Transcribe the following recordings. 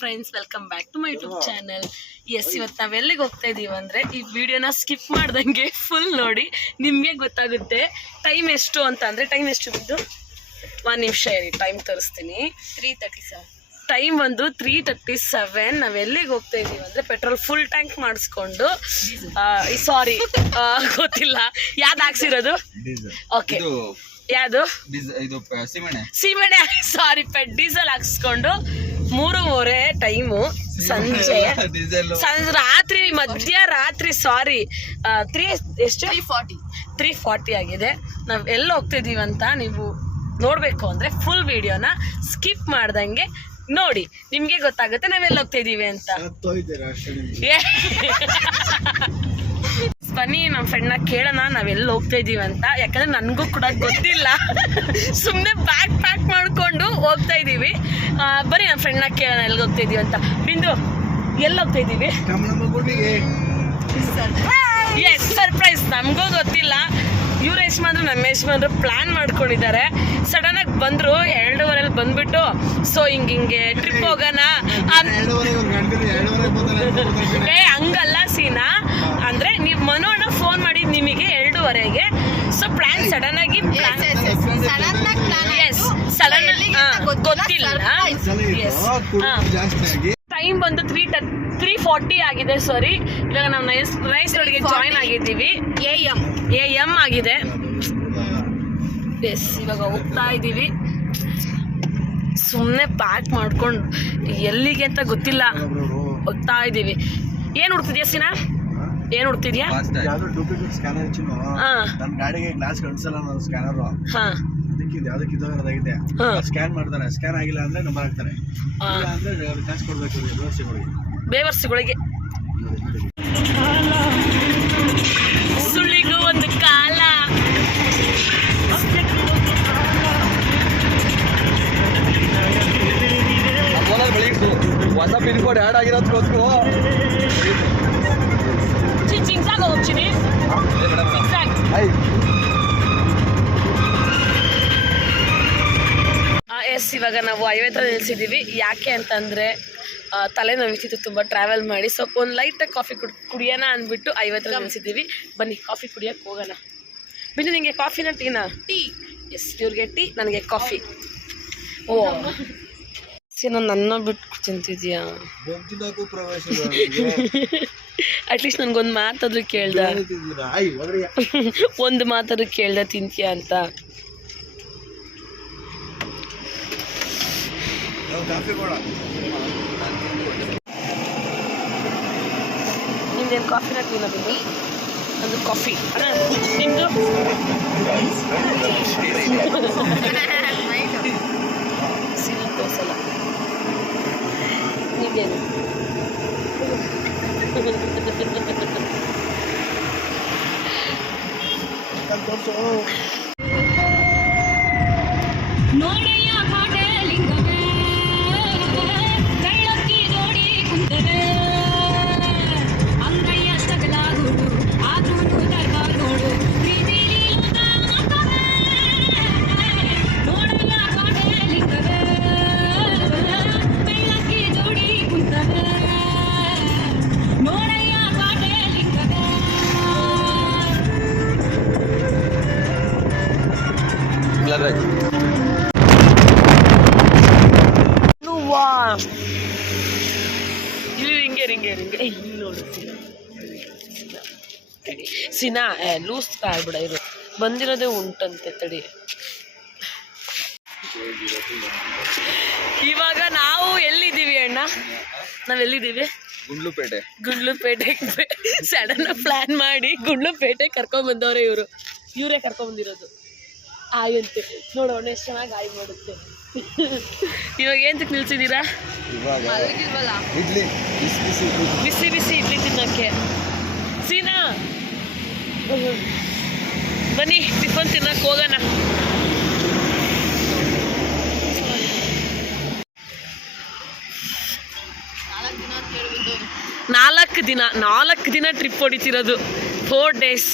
Friends, welcome back to my YouTube channel. Yes, ಇವತ್ತು ನಾವೆಲ್ಲಿಗೆ ಹೋಗ್ತಾ ಇದೀವಿ ಅಂದರೆ ಈ ವಿಡಿಯೋನ ಸ್ಕಿಪ್ ಮಾಡ್ದಂಗೆ ಫುಲ್ ನೋಡಿ, ನಿಮಗೆ ಗೊತ್ತಾಗುತ್ತೆ ಟೈಮ್ ಎಷ್ಟು ಅಂತ. ಅಂದರೆ ಟೈಮ್ ಎಷ್ಟು ಬಿದ್ದು 1 ನಿಮಿಷ ಇರಿ, ಟೈಮ್ ತೋರಿಸ್ತೀನಿ. 3:37 ಟೈಮ್ ಬಂದು 3:37. ನಾವೆಲ್ಲಿಗೆ ಹೋಗ್ತಾ ಇದೀವಿ ಅಂದರೆ ಪೆಟ್ರೋಲ್ ಫುಲ್ ಟ್ಯಾಂಕ್ ಮಾಡಿಸ್ಕೊಂಡು, ಸಾರಿ ಗೊತ್ತಿಲ್ಲ ಯಾವ್ದು ಹಾಕ್ಸಿರೋದು. ಓಕೆ, ಯಾವುದು ಸೀಮೆಣ್ಣೆ, ಸಾರಿ ಡೀಸೆಲ್ ಹಾಕ್ಸ್ಕೊಂಡು 3:30 ಟೈಮು, ಸಂಜೆ ರಾತ್ರಿ ಮಧ್ಯರಾತ್ರಿ, ಸಾರಿ 3:40 ಆಗಿದೆ. ನಾವು ಎಲ್ಲಿ ಹೋಗ್ತಿದ್ದೀವಿ ಅಂತ ನೀವು ನೋಡಬೇಕು ಅಂದರೆ ಫುಲ್ ವಿಡಿಯೋನ ಸ್ಕಿಪ್ ಮಾಡ್ದಂಗೆ ನೋಡಿ, ನಿಮಗೆ ಗೊತ್ತಾಗುತ್ತೆ ನಾವೆಲ್ಲ ಹೋಗ್ತಾ ಇದೀವಿ ಅಂತ. ಬನ್ನಿ ನಮ್ಮ ಫ್ರೆಂಡ್ನ ಕೇಳೋಣ ನಾವೆಲ್ಲ ಹೋಗ್ತಾ ಇದೀವಿ ಅಂತ, ಯಾಕಂದ್ರೆ ನನಗೂ ಕೂಡ ಗೊತ್ತಿಲ್ಲ. ಸುಮ್ಮನೆ ಬ್ಯಾಗ್ ಪ್ಯಾಕ್ ಮಾಡ್ಕೊಂಡು ಹೋಗ್ತಾ ಇದೀವಿ. ಬನ್ನಿ ನಮ್ಮ ಫ್ರೆಂಡ್ನ ಕೇಳೋಣ ಎಲ್ಲಿ ಹೋಗ್ತಾ ಇದೀವಿ ಅಂತ. ಬಿಂದು, ಎಲ್ಲಿ ಹೋಗ್ತಾ ಇದೀವಿ? Yes, surprise. ನಮಗೂ ಗೊತ್ತಿಲ್ಲ. ಇವ್ರ ಯಜಮಾನ್ರು ನಮ್ಮ ಯಜಮಾನ್ರು ಪ್ಲಾನ್ ಮಾಡ್ಕೊಂಡಿದ್ದಾರೆ. ಸಡನ್ ಆಗಿ ಬಂದ್ರು, 2:15 ಬಂದ್ಬಿಟ್ಟು ಸೊ ಹಿಂಗೆ ಟ್ರಿಪ್ ಹೋಗೋಣ. ಹಂಗಲ್ಲ ಸೀನಾ, ಅಂದ್ರೆ ನೀವು ಮನೋಣ್ಣ ಫೋನ್ ಮಾಡಿದ್ ನಿಮಗೆ 2:15ಗೆ. ಸೊ ಪ್ಲಾನ್ ಸಡನ್ ಆಗಿ ಗೊತ್ತಿಲ್ಲ. ಟೈಮ್ ಬಂದು 3:40 ಆಗಿದೆ. ಸಾರಿ, ಇವಾಗ ನಾವು ನೈಸ್ ರೋಡ್ಗೆ ಜಾಯ್ನ್ ಆಗಿದ್ದೀವಿ. AM ಆಗಿದೆ. ಎಸ್, ಇವಾಗ ಹೋಗ್ತಾ ಇದ್ದೀವಿ. ಸುಮ್ಮನೆ ಪ್ಯಾಕ್ ಮಾಡ್ಕೊಂಡು ಎಲ್ಲಿಗೆ ಅಂತ ಗೊತ್ತಿಲ್ಲ ಹೋಗ್ತಾ ಇದ್ದೀವಿ. ಏನು ಹುಡ್ತಿದ್ಯಾ ಸೀನಾ? ಏನು ಹುಡ್ತಿದ್ಯಾ? ಸ್ಕ್ಯಾನ್ ಮಾಡ್ತಾರೆ, ಸ್ಕ್ಯಾನ್ ಆಗಿಲ್ಲ ಅಂದ್ರೆ ನಂಬರ್ ಹಾಕ್ತಾರೆ. ಬೇವರ್ಸಿಗಳಿಗೆ ಸುಳ್ಳಿಗೂ ಒಂದು ಕಾಲ. ಹೊಸ ಪಿನ್ ಕೋಡ್ ಆ್ಯಡ್ ಆಗಿರೋದು ಗೊತ್ತು. ಎಸ್, ಇವಾಗ ನಾವು ಹೈವೇ ನಿಲ್ಸಿದ್ದೀವಿ. ಯಾಕೆ ಅಂತಂದರೆ ತಲೆನೋವಿತ್ತು ತುಂಬ ಟ್ರಾವೆಲ್ ಮಾಡಿ. ಸೊ ಒಂದು ಲೈಟಾಗಿ ಕಾಫಿ ಕುಡಿಯೋಣ ಅಂದ್ಬಿಟ್ಟು 50 ನಿಲ್ಸಿದ್ದೀವಿ. ಬನ್ನಿ ಕಾಫಿ ಕುಡಿಯೋಕ್ಕೆ ಹೋಗೋಣ. ಬಿಟ್ಟು ನಿಮಗೆ ಕಾಫಿನ ಟೀನಾ? ಟೀ. ಎಸ್, ಇವ್ರಿಗೆ ಟೀ, ನನಗೆ ಕಾಫಿ. ಓ ನಾನು ನನ್ನ ಬಿಟ್ಟು ತಿಂತಿದ್ಯಾ? ಅಟ್ಲೀಸ್ಟ್ ನನಗೊಂದು ಮಾತಾದ್ರೂ ಕೇಳ್ದ, ಒಂದು ಮಾತಾದ್ರೂ ಕೇಳ್ದ ತಿಂತೀಯಾ ಅಂತ. ನಿಮ್ದೇನು ಕಾಫಿನ ಟೀನ ಬಿದ್ದು? ಒಂದು ಕಾಫಿ. ನಿಮ್ಮದು? ಸೀನಕ್ಕೋಸಲ್ಲ. ನಿಮ್ದೇನು? ಸಿನಾ ಲೂಸ್ ಆಗ್ಬಿಡ, ಇದು ಬಂದಿರೋದೇ ಉಂಟಂತೆ. ತಡಿ, ಇವಾಗ ನಾವು ಎಲ್ಲಿದ್ದೀವಿ ಅಣ್ಣ? ನಾವೆಲ್ಲಿದ್ದೀವಿ? ಗುಂಡ್ಲುಪೇಟೆ. ಸಡನ್ ಪ್ಲಾನ್ ಮಾಡಿ ಗುಂಡ್ಲುಪೇಟೆ ಕರ್ಕೊಂಡ್ಬಂದವ್ರೆ ಇವರೇ ಕರ್ಕೊಂಡ್ಬಂದಿರೋದು. ಆಯಂತೆ ನೋಡೋಣ ಎಷ್ಟು ಚೆನ್ನಾಗಿ ಆಯ್ ಮಾಡುತ್ತೆ. ಇವಾಗ ಏಂತಕ್ಕೆ ನಿಲ್ಸಿದ್ದೀರಾ? ಬಿಸಿ ಬಿಸಿ ಇಡ್ಲಿ ತಿನ್ನೋಕ್ಕೆ. ಸೀನಾ ಬನ್ನಿ ಟಿಫನ್ ತಿನ್ನಕ್ಕೆ ಹೋಗೋಣ. ನಾಲ್ಕು ದಿನ ಟ್ರಿಪ್ ಹೊಡಿತಿರೋದು, 4 days.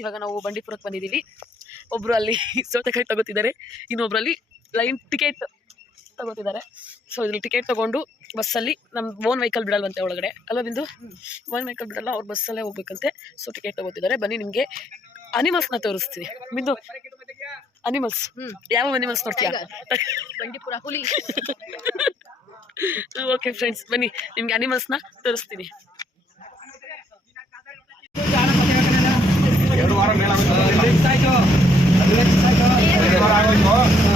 ಇವಾಗ ನಾವು ಬಂಡೀಪುರಕ್ಕೆ ಬಂದಿದ್ದೀವಿ. ಒಬ್ರು ಅಲ್ಲಿ ಸೌತೆಕಾಯಿ ತಗೋತಿದ್ದಾರೆ, ಇನ್ನೊಬ್ರಲ್ಲಿ ಲೈನ್ ಟಿಕೆಟ್ ತಗೋತಿದ್ದಾರೆ. ಸೊ ಇದ್ರಲ್ಲಿ ಟಿಕೆಟ್ ತಗೊಂಡು ಬಸ್ಸಲ್ಲಿ ನಮ್ಮ ಓನ್ ವೆಹಿಕಲ್ ಬಿಡಲ್ವಂತೆ ಒಳಗಡೆ, ಅಲ್ಲ ಬಿಂದು? ಓನ್ ವೆಹಿಕಲ್ ಬಿಡಲ್ಲ, ಅವ್ರು ಬಸ್ಸಲ್ಲೇ ಹೋಗ್ಬೇಕಂತೆ. So ticket ತಗೋತಿದ್ದಾರೆ. ಬನ್ನಿ ನಿಮಗೆ ಅನಿಮಲ್ಸ್ನ ತೋರಿಸ್ತೀನಿ. ಬಿಂದು, ಅನಿಮಲ್ಸ್ ಯಾವ ಅನಿಮಲ್ಸ್ ನೋಡ್ತೀಯಾ? ಬಂಡೀಪುರ ಹುಲಿ. ಓಕೆ ಫ್ರೆಂಡ್ಸ್, ಬನ್ನಿ ನಿಮ್ಗೆ ಅನಿಮಲ್ಸ್ನ ತೋರಿಸ್ತೀನಿ. 2 ವಾರ ಮೇಲೆ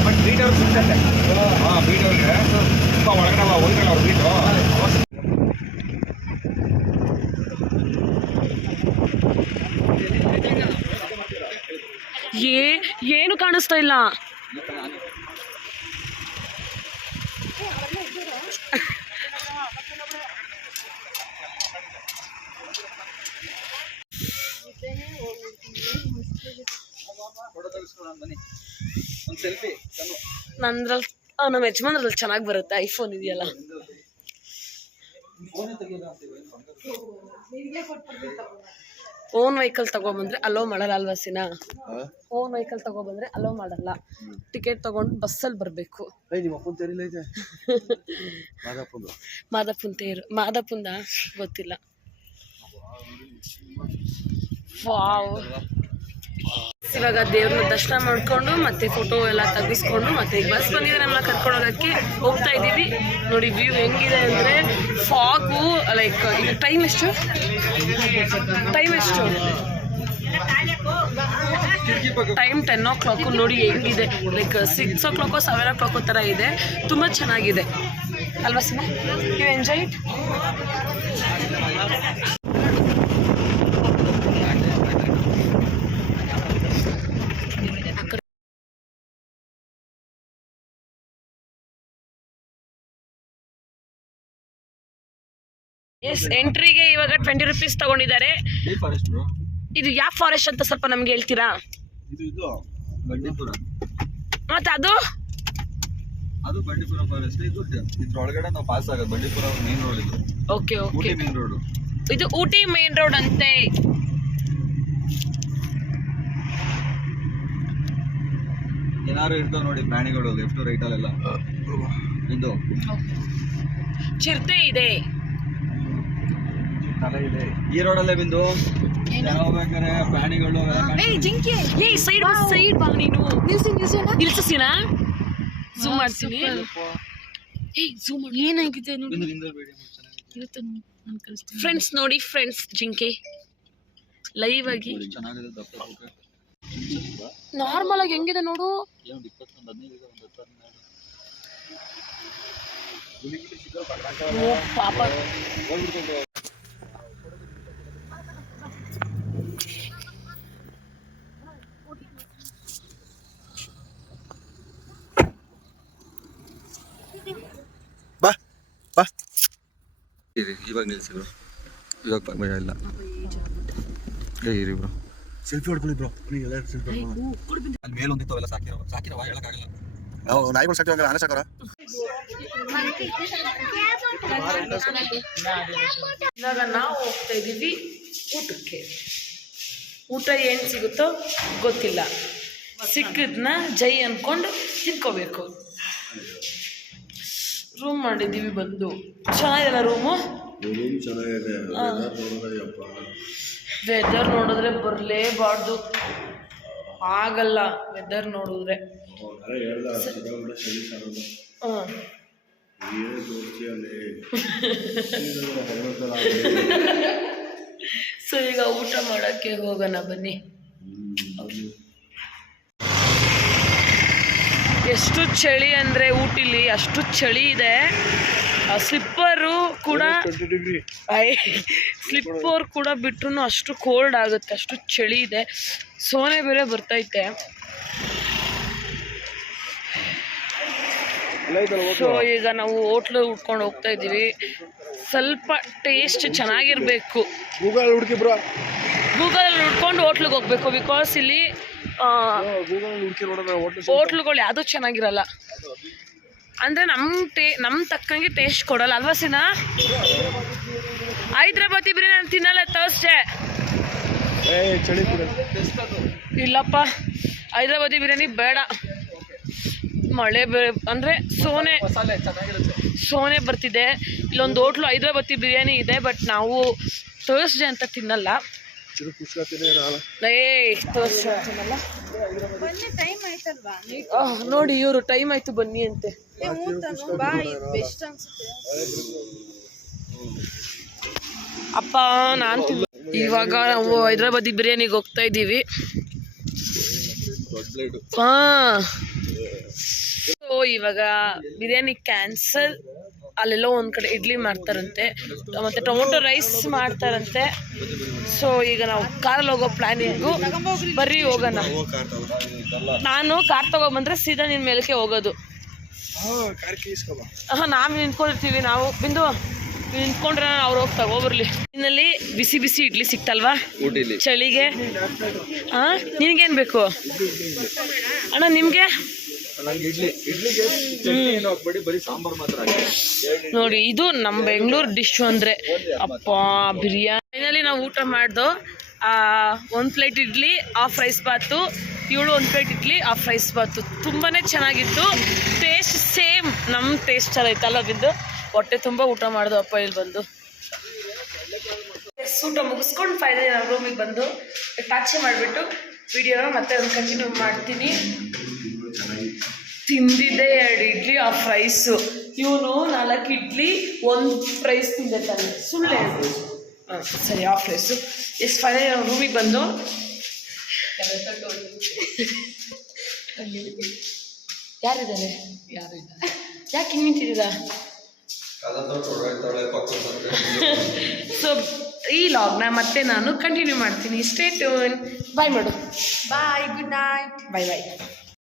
ಬಟ್ ಬೀಟರ್ ಸಿಗ್ತದೆ. ಬೀಟರ್ಗೆ ತುಂಬ ಒಳಗಡೆ ಹೋಗಿರಲ್ಲ ಅವ್ರು ಬೀಟು. ಏನು ಕಾಣಿಸ್ತಾ ಇಲ್ಲ. ನಂದ್ರಲ್ಲಿ ನಮ್ಮ ಯಜಮಾನ್ರಲ್ಲಿ ಚೆನ್ನಾಗಿ ಬರುತ್ತೆ. ಐಫೋನ್ ಇದೆಯಲ್ಲ. ಓನ್ ವೆಹಿಕಲ್ ತಗೊಬಂದ್ರೆ ಅಲೋ ಮಾಡಲ್ಲ ಅಲ್ವಾ ಸಿನಾ? ಓನ್ ವೆಹಿಕಲ್ ತಗೊಬಂದ್ರೆ ಅಲೋ ಮಾಡಲ್ಲ. ಟಿಕೆಟ್ ತಗೊಂಡು ಬಸ್ಸಲ್ಲಿ ಬರಬೇಕು. ಮಾದಪ್ಪನ ತೇರು. ಮಾದಪ್ಪಂದ ಗೊತ್ತಿಲ್ಲ. ವಾವ್. ಇವಾಗ ದೇವ್ರನ್ನ ದರ್ಶನ ಮಾಡ್ಕೊಂಡು ಮತ್ತೆ ಫೋಟೋ ಎಲ್ಲ ತೆಗಿಸ್ಕೊಂಡು ಮತ್ತೆ ಈಗ ಬಸ್ ಬಂದಿದೆ ನಮ್ಮನ್ನ ಕರ್ಕೊಂಡು ಹೋಗೋಕ್ಕೆ ಹೋಗ್ತಾ ಇದ್ದೀವಿ. ನೋಡಿ ವ್ಯೂ ಹೆಂಗಿದೆ ಅಂದರೆ ಫಾಗು. ಲೈಕ್ ಈಗ ಟೈಮ್ ಎಷ್ಟು? Time 10 o'clock. ನೋಡಿ ಹೆಂಗಿದೆ. ಲೈಕ್ 6 o'clock 7 o'clock ಥರ ಇದೆ. ತುಂಬ ಚೆನ್ನಾಗಿದೆ ಅಲ್ವಾ ಸಿನಾ? You enjoy it? ಎಸ್, ಎಂಟ್ರಿಗೆ ಇವಾಗ 20 rupees ತಗೊಂಡಿದ್ದಾರೆ. ಇದು ಯಾವ ಫಾರೆಸ್ಟ್ ಅಂತ ಸ್ವಲ್ಪ ನಮ್ಗೆ ಹೇಳ್ತೀರಾ? ಇದು ಬಂಡೀಪುರ. ಮತ್ತೆ ಅದು ಬಂಡೀಪುರ ಫಾರೆಸ್ಟ್. ಇದ್ರೊಳಗಡೆ ನಾವು ಪಾಸ್ ಆಗೋದು ಬಂಡೀಪುರ ಮೇನ್ ರೋಡ್. ಇದು ಓಕೆ ಓಕೆ, ಮೇನ್ ರೋಡ್. ಇದು ಊಟಿ ಮೇನ್ ರೋಡ್ ಅಂತೆ. ಏನಾರು ಇರ್ತಾವ ನೋಡಿ ಪ್ರಾಣಿಗಳು ಲೆಫ್ಟ್ ರೈಟ್ ಅಲ್ಲೆಲ್ಲ. ಇದು ಚಿರತೆ ಇದೆ. ಈ ರೋಡಲ್ಲೇ ಬಿಂದು ಬೇಕಾದ್ರೆ ಪ್ರಾಣಿಗಳು. ಸೈಡ್ ಬಾ ನೀನು. ನಿಲ್ಸಿನ ಝೂಮ್ ಮಾಡ್ತೀನಿ. ಏನಾಗಿದೆ ಫ್ರೆಂಡ್ಸ್, ನೋಡಿ ಫ್ರೆಂಡ್ಸ್, ಜಿಂಕೆ ಲೈವ್ ಆಗಿ ನಾರ್ಮಲ್ ಆಗಿ ಹೆಂಗಿದೆ ನೋಡು. ಪಾಪ. ಬಾ ಬಾ. ಇವಾಗ ನಿಲ್ಸಿ ಬ್ರೋ. ಇವಾಗ ಭಯ ಇಲ್ಲ. ಇರಿ ಬ್ರೋ, ಸೆಲ್ಫಿ ಹೊಡ್ಕೊಳ್ಳಿ ಬ್ರೋ. ಅಲ್ಲಿ ಮೇಲೆ ಒಂದಿತ್ತು, ಅವೆಲ್ಲ ಸಾಕಿರವ ಹೇಳಕ್ಕಾಗಲ್ಲ. ನಾವು ನಾಯಿಗಳು ಸಾಕಿರೋ ಆನೆ ಸಾಕೋರ. ಇವಾಗ ನಾವು ಹೋಗ್ತಾ ಇದ್ದೀವಿ ಊಟಕ್ಕೆ. ಊಟ ಏನು ಸಿಗುತ್ತೋ ಗೊತ್ತಿಲ್ಲ. ಸಿಕ್ಕಿದ್ನ ಜೈ ಅಂದ್ಕೊಂಡು ತಿನ್ಕೋಬೇಕು. ರೂಮ್ ಮಾಡಿದ್ದೀವಿ ಬಂದು. ಚೆನ್ನಾಗಿಲ್ಲ ರೂಮು. ವೆದರ್ ನೋಡಿದ್ರೆ ಬರಲೇಬಾರ್ದು. ಆಗಲ್ಲ ವೆದರ್ ನೋಡಿದ್ರೆ. ಸೊ ಈಗ ಊಟ ಮಾಡೋಕ್ಕೆ ಹೋಗೋಣ ಬನ್ನಿ. ಎಷ್ಟು ಚಳಿ ಅಂದರೆ ಊಟಿಲಿ ಅಷ್ಟು ಚಳಿ ಇದೆ. ಸ್ಲಿಪ್ಪರು ಕೂಡ ಬಿಟ್ರು ಅಷ್ಟು ಕೋಲ್ಡ್ ಆಗುತ್ತೆ, ಅಷ್ಟು ಚಳಿ ಇದೆ. ಸೋನೆ ಬೇರೆ ಬರ್ತೈತೆ. ಸೊ ಈಗ ನಾವು ಹೋಟ್ಲು ಹುಡ್ಕೊಂಡು ಹೋಗ್ತಾ ಇದ್ದೀವಿ. ಸ್ವಲ್ಪ ಟೇಸ್ಟ್ ಚೆನ್ನಾಗಿರ್ಬೇಕು. ಗೂಗಲ್ ಹುಡುಕಿ ಬ್ರೋ. ಗೂಗಲಲ್ಲಿ ಹುಡ್ಕೊಂಡು ಹೋಟ್ಲಿಗೆ ಹೋಗ್ಬೇಕು. ಬಿಕಾಸ್ ಇಲ್ಲಿ ಹೋಟ್ಲುಗಳು ಯಾವುದೂ ಚೆನ್ನಾಗಿರಲ್ಲ. ಅಂದರೆ ನಮ್ಮ ತಕ್ಕಂಗೆ ಟೇಸ್ಟ್ ಕೊಡಲ್ಲ ಅಲ್ವಾ ಸಿನಾ? ಹೈದ್ರಾಬಾದಿ ಬಿರಿಯಾನಿ ನಾನು ತಿನ್ನಲ್ಲ ತರ್ಸ್ಡೆ. ಇಲ್ಲಪ್ಪ, ಹೈದ್ರಾಬಾದಿ ಬಿರಿಯಾನಿ ಬೇಡ. ಮಳೆ ಅಂದರೆ ಸೋನೆ ಬರ್ತಿದೆ. ಇಲ್ಲೊಂದು ಹೋಟ್ಲು ಹೈದ್ರಾಬಾದಿ ಬಿರಿಯಾನಿ ಇದೆ, ಬಟ್ ನಾವು ತರ್ಸ್ಡೆ ಅಂತ ತಿನ್ನಲ್ಲ. ನೋಡಿ ಇವರು ಟೈಮ್ ಆಯ್ತು ಬನ್ನಿ ಅಂತೆ. ಅಪ್ಪ ನಾನು ಇವಾಗ ನಾವು ಹೈದ್ರಾಬಾದಿ ಬಿರಿಯಾನಿಗೆ ಹೋಗ್ತಾ ಇದ್ದೀವಿ. ಸೊ ಇವಾಗ ಬಿರಿಯಾನಿ ಕ್ಯಾನ್ಸಲ್. ಅಲ್ಲೆಲ್ಲೋ ಒಂದು ಕಡೆ ಇಡ್ಲಿ ಮಾಡ್ತಾರಂತೆ, ಮತ್ತು ಟೊಮೊಟೊ ರೈಸ್ ಮಾಡ್ತಾರಂತೆ. ಸೊ ಈಗ ನಾವು ಕಾರಲ್ಲಿ ಹೋಗೋ ಪ್ಲ್ಯಾನಿಂಗು. ಬರ್ರಿ ಹೋಗೋಣ. ನಾನು ಕಾರ್ ತಗೊಬಂದ್ರೆ ಸೀದಾ ನಿನ್ನ ಮೇಲಕ್ಕೆ ಹೋಗೋದು. ನಾವು ನಿಂತ್ಕೊಂಡಿರ್ತೀವಿ. ನಾವು ಬಿಂದು ನಿಂತ್ಕೊಂಡ್ರೆ ಅವ್ರು ಹೋಗಿ ತಗೋಬರ್ಲಿ. ಇನ್ನಲ್ಲಿ ಬಿಸಿ ಬಿಸಿ ಇಡ್ಲಿ ಸಿಕ್ತಲ್ವಾ ಚಳಿಗೆ? ನಿನಗೇನು ಬೇಕು ಅಣ್ಣ? ನಿಮಗೆ ನೋಡಿ, ಇದು ನಮ್ಮ ಬೆಂಗಳೂರು ಡಿಶ್ ಅಂದರೆ ಅಪ್ಪ ಬಿರಿಯಾನಿ. ಫೈನಲಿ ನಾವು ಊಟ ಮಾಡ್ದೋ. 1 ಪ್ಲೇಟ್ ಇಡ್ಲಿ, ಹಾಫ್ ರೈಸ್ ಬಾತು. ಇವಳು 1 ಪ್ಲೇಟ್ ಇಡ್ಲಿ, ಹಾಫ್ ರೈಸ್ ಬಾತು. ತುಂಬಾ ಚೆನ್ನಾಗಿತ್ತು. ಟೇಸ್ಟ್ ಸೇಮ್ ನಮ್ಮ ಟೇಸ್ಟ್ ಚೆನ್ನಾಗಿತ್ತಲ್ಲ ಬಿದ್ದು. ಹೊಟ್ಟೆ ತುಂಬ ಊಟ ಮಾಡ್ದು ಅಪ್ಪ ಇಲ್ಲಿ ಬಂದು. ಊಟ ಮುಗಿಸ್ಕೊಂಡು ಫೈನಲಿ ನಾವು ರೂಮಿಗೆ ಬಂದು ಟಾಚೆ ಮಾಡಿಬಿಟ್ಟು ವಿಡಿಯೋನ ಮತ್ತೆ ಒಂದು ಕಂಟಿನ್ಯೂ ಮಾಡ್ತೀನಿ. ತಿಂದಿದ್ದೆ 2 ಇಡ್ಲಿ, ಹಾಫ್ ರೈಸು. ಇವನು 4 ಇಡ್ಲಿ, 1 ರೈಸ್ ತಿಂದೆ ತಾನೆ, ಸುಳ್ಳೆ. ಸರಿ, ಹಾಫ್ ರೈಸು. ಎಷ್ಟು ಫೈನಲಿ ನಾವು ರೂಮಿಗೆ ಬಂದು ಯಾರಿದ್ದಾರೆ? ಯಾರು ಇಲ್ಲ. ಯಾಕೆ ಹಿಂಗೆ ನಿಂತಿದ್ದೀರಾ? ಸೊ ಈ ಲಾಗ್ನ ಮತ್ತೆ ನಾನು ಕಂಟಿನ್ಯೂ ಮಾಡ್ತೀನಿ. Stay tuned. ಬಾಯ್ ಮಾಡು. Bye, good night. ಬಾಯ್ ಬಾಯ್.